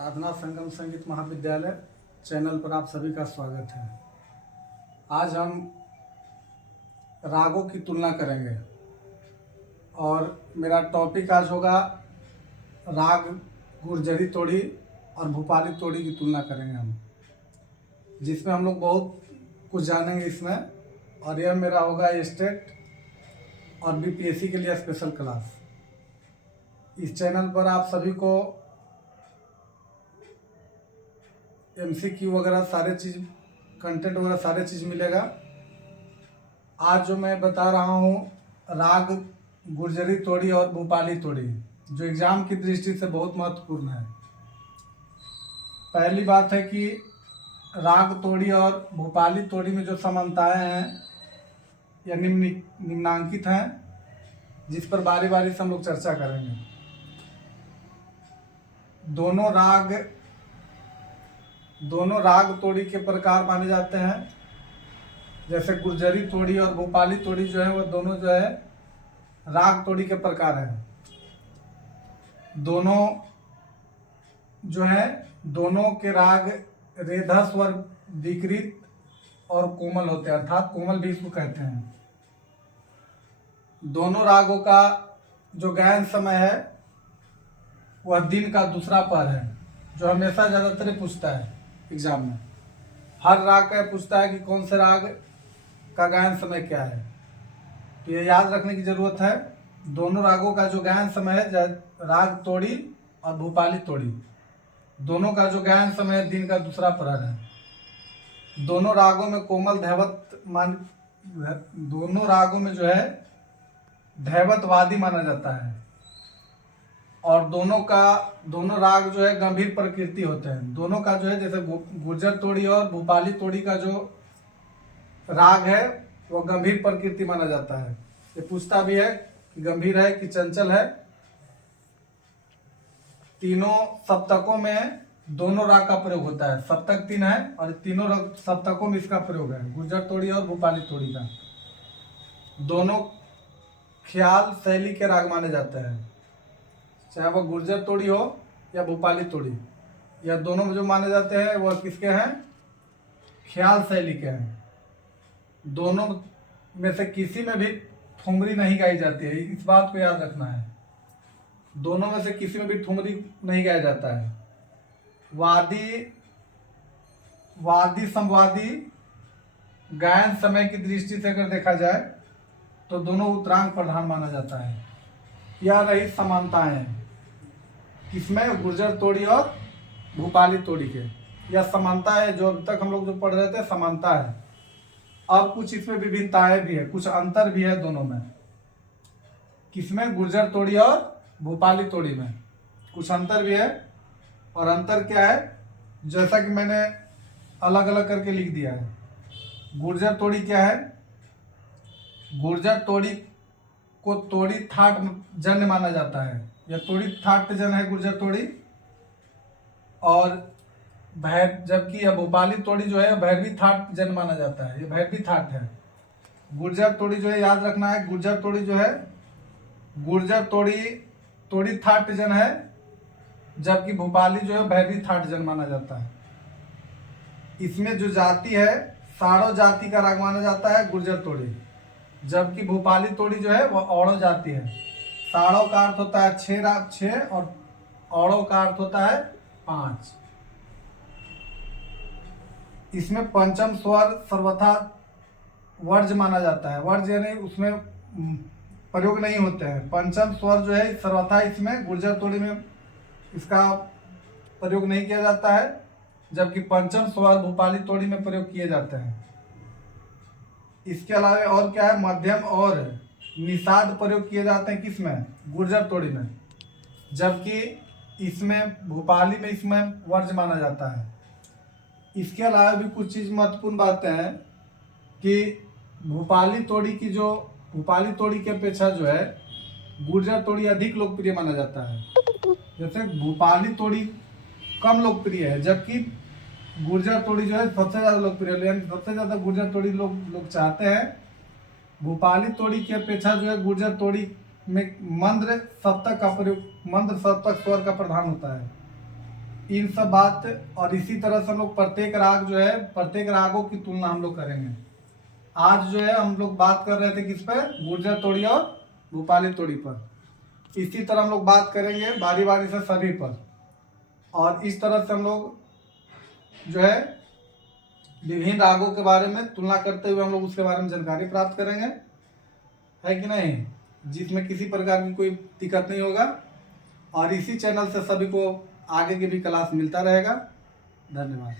साधना संगम संगीत महाविद्यालय चैनल पर आप सभी का स्वागत है। आज हम रागों की तुलना करेंगे और मेरा टॉपिक आज होगा राग गुर्जरी तोड़ी और भूपाली तोड़ी की तुलना करेंगे हम, जिसमें हम लोग बहुत कुछ जानेंगे इसमें। और यह मेरा होगा स्टेट और बीपीएससी के लिए स्पेशल क्लास। इस चैनल पर आप सभी को एमसीक्यू वगैरह सारे चीज़, कंटेंट वगैरह सारे चीज़ मिलेगा। आज जो मैं बता रहा हूँ राग गुर्जरी तोड़ी और भूपाली तोड़ी, जो एग्ज़ाम की दृष्टि से बहुत महत्वपूर्ण है। पहली बात है कि राग तोड़ी और भूपाली तोड़ी में जो समानताएं हैं या निम्नांकित हैं, जिस पर बारी बारी से हम लोग चर्चा करेंगे। दोनों राग तोड़ी के प्रकार माने जाते हैं। जैसे गुर्जरी तोड़ी और भूपाली तोड़ी जो है, वो दोनों जो है राग तोड़ी के प्रकार हैं। दोनों जो है, दोनों के राग रेधा स्वर विकृत और कोमल होते हैं, अर्थात कोमल भी इसको कहते हैं। दोनों रागों का जो गायन समय है वह दिन का दूसरा पहर है, जो हमेशा ज़्यादातर पूछता है एग्जाम में। हर राग का पूछता है कि कौन से राग का गायन समय क्या है, तो ये याद रखने की ज़रूरत है। दोनों रागों का जो गायन समय है, राग तोड़ी और भूपाली तोड़ी, दोनों का जो गायन समय है दिन का दूसरा प्रहर है। दोनों रागों में कोमल दोनों रागों में जो है धैवतवादी माना जाता है, और दोनों राग जो है गंभीर प्रकृति होते हैं। दोनों का जो है, जैसे गुर्जर तोड़ी और भूपाली तोड़ी का जो राग है वो गंभीर प्रकृति माना जाता है। ये पूछता भी है कि गंभीर है कि चंचल है। तीनों सप्तकों में दोनों राग का प्रयोग होता है। सप्तक 3 है और तीनों सप्तकों में इसका प्रयोग है, गुर्जर तोड़ी और भूपाली तोड़ी का। दोनों ख्याल शैली के राग माने जाते हैं, चाहे वह गुर्जर तोड़ी हो या भूपाली तोड़ी। यह दोनों जो माने जाते हैं वह किसके हैं? ख्याल शैली के हैं। दोनों में से किसी में भी ठुमरी नहीं गाई जाती है, इस बात को याद रखना है। दोनों में से किसी में भी ठुमरी नहीं गाया जाता है। वादी संवादी गायन समय की दृष्टि से अगर देखा जाए तो दोनों उत्तरांग प्रधान माना जाता है। यह रही समानताएं किसमें? गुर्जर तोड़ी और भूपाली तोड़ी के। यह समानता है, जो अब तक हम लोग जो पढ़ रहे थे समानता है। अब कुछ इसमें विभिन्नताएं भी है, कुछ अंतर भी है दोनों में। किसमें? गुर्जर तोड़ी और भूपाली तोड़ी में कुछ अंतर भी है। और अंतर क्या है, जैसा कि मैंने अलग अलग करके लिख दिया है। गुर्जर तोड़ी क्या है? गुर्जर तोड़ी को तोड़ी थाट जन्य माना जाता है, यह तोड़ी थाट जन्य है गुर्जर तोड़ी। और जबकि यह भूपाली तोड़ी जो है भैरवी थाट जन्य माना जाता है, यह भैरवी थाट है। गुर्जर तोड़ी जो है, याद रखना है, गुर्जर तोड़ी जो है, गुर्जर तोड़ी थाट जन है, जबकि भूपाली जो है भैरवी थाट जन माना जाता है। इसमें जो जाति है साड़ो जाति का राग माना जाता है गुर्जर तोड़ी, जबकि भूपाली तोड़ी जो है वह औड़ो जाती है। साड़ो का अर्थ होता है 6 और औड़ो का अर्थ होता है 5। इसमें पंचम स्वर सर्वथा वर्ज माना जाता है। वर्ज यानी उसमें प्रयोग नहीं होते हैं। पंचम स्वर जो है सर्वथा इसमें गुर्जर तोड़ी में इसका प्रयोग नहीं किया जाता है, जबकि पंचम स्वर भूपाली तोड़ी में प्रयोग किए जाते हैं। इसके अलावा और क्या है? मध्यम और निषाद प्रयोग किए जाते हैं किसमें? गुर्जर तोड़ी में, जबकि इसमें भूपाली में इसमें वर्ज माना जाता है। इसके अलावा भी कुछ चीज़ महत्वपूर्ण बातें हैं कि भूपाली तोड़ी की अपेक्षा जो है गुर्जर तोड़ी अधिक लोकप्रिय माना जाता है। जैसे भूपाली तोड़ी कम लोकप्रिय है, जबकि गुर्जर तोड़ी जो है सबसे ज़्यादा लोकप्रिय है। यानी सबसे ज़्यादा गुर्जर तोड़ी लोग चाहते हैं। भूपाली तोड़ी की अपेक्षा जो है गुर्जर तोड़ी में मंद्र सप्तक का प्रयोग, मंद्र सप्तक स्वर का प्रधान होता है। इन सब बात और इसी तरह से हम लोग प्रत्येक राग जो है, प्रत्येक रागों की तुलना हम लोग करेंगे। आज जो है हम लोग बात कर रहे थे किस पर, गुर्जर तोड़ी और भूपाली तोड़ी पर। इसी तरह हम लोग बात करेंगे बारी बारी से सभी पर, और इस तरह से हम लोग जो है विभिन्न रागों के बारे में तुलना करते हुए हम लोग उसके बारे में जानकारी प्राप्त करेंगे, है कि नहीं, जिसमें किसी प्रकार की कोई दिक्कत नहीं होगा। और इसी चैनल से सभी को आगे की भी क्लास मिलता रहेगा। धन्यवाद।